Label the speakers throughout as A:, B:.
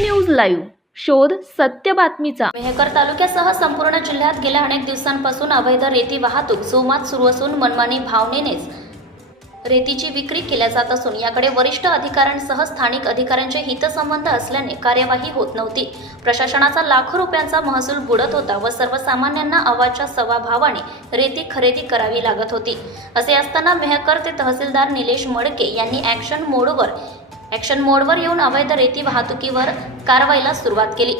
A: News live. शोध सत्य बातमीचा.
B: मेहकर तालुक्यासह संपूर्ण जिल्ह्यात गेल्या अनेक दिवसांपासून अवैध रेती वाहतूक जोमात सुरू असून मनमानी भावनेनेच रेतीची विक्री केल्या जात असून याकडे वरिष्ठ अधिकाऱ्यांसह स्थानिक अधिकाऱ्यांचे हितसंबंध असल्याने कार्यवाही होत नव्हती. प्रशासनाचा लाखो रुपयांचा महसूल बुडत होता व सर्वसामान्यांना अवाच्या सव्वा भावाने रेती खरेदी करावी लागत होती. असे असताना मेहकर ते तहसीलदार निलेश मडके यांनी ॲक्शन मोडवर ॲक्शन मोडवर येऊन अवैध रेती वाहतुकीवर कारवाईला सुरुवात केली.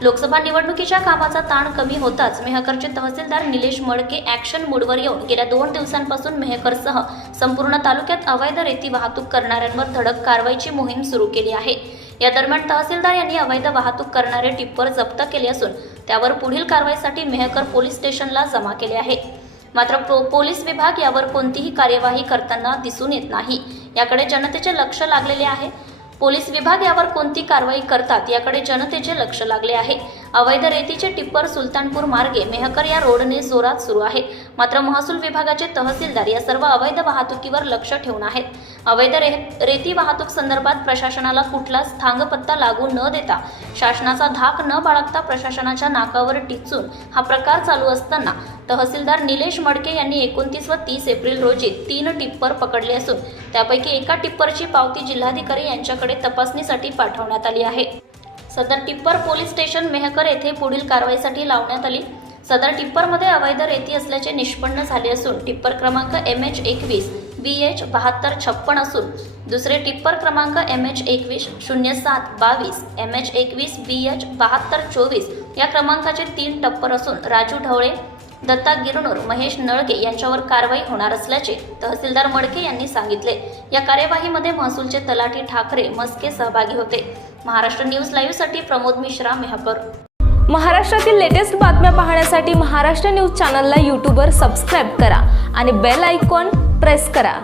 B: लोकसभा निवडणुकीच्या कामाचा ताण कमी होताच मेहकरचे तहसीलदार निलेश मडके ॲक्शन मोडवर येऊन गेल्या दोन दिवसांपासून मेहकरसह संपूर्ण तालुक्यात अवैध रेती वाहतूक करणाऱ्यांवर धडक कारवाईची मोहीम सुरू केली आहे. या दरम्यान तहसीलदार यांनी अवैध वाहतूक करणारे टिप्पर जप्त केले असून त्यावर पुढील कारवाईसाठी मेहकर पोलीस स्टेशनला जमा केले आहे. मात्र पो- पोलीस विभाग यावर कोणतीही कार्यवाही करताना दिसून येत नाही. याकडे जनतेचे लक्ष लागलेले आहे. पोलीस विभाग यावर कोणती कारवाई करतात याकडे जनतेचे लक्ष लागले आहे. अवैध रेतीचे टिप्पर सुलतानपूर मार्गे मेहकर या रोडने जोरात सुरू आहे मात्र महसूल विभागाचे तहसीलदार या सर्व अवैध वाहतुकीवर लक्ष ठेवून आहेत. अवैध रे रेती वाहतूक संदर्भात प्रशासनाला कुठलाच थांगपत्ता लागू न देता शासनाचा धाक न बाळगता प्रशासनाच्या नाकावर टिचून हा प्रकार चालू असताना तहसीलदार निलेश मडके यांनी एकोणतीस व तीस एप्रिल रोजी तीन टिप्पर पकडले असून त्यापैकी एका टिप्परची पावती जिल्हाधिकारी यांच्याकडे तपासणीसाठी पाठवण्यात आली आहे. सदर टिप्पर पोलीस स्टेशन मेहकर येथे पुढील कारवाईसाठी लावण्यात आली. सदर टिप्परमध्ये अवैध रेती असल्याचे निष्पन्न झाले असून टिप्पर क्रमांक एम एच एकवीस बी एच बहात्तर छप्पन असून दुसरे टिप्पर क्रमांक एम एच एकवीस शून्य सात बावीस एम एच एकवीस बी एच बहात्तर चोवीस या क्रमांकाचे तीन टप्पर असून राजू ढवळे दत्ता गिरणूर महेश नळगे यांच्यावर कारवाई होणार असल्याचे तहसीलदार मडके यांनी सांगितले. या कार्यवाहीमध्ये महसूलचे तलाठी ठाकरे मस्के सहभागी होते. महाराष्ट्र न्यूज लाईव्हसाठी प्रमोद मिश्रा मेहकर.
A: महाराष्ट्रातील लेटेस्ट बातम्या पाहण्यासाठी महाराष्ट्र न्यूज चॅनलला यूट्यूबवर सबस्क्राईब करा आणि बेल आयकॉन प्रेस करा.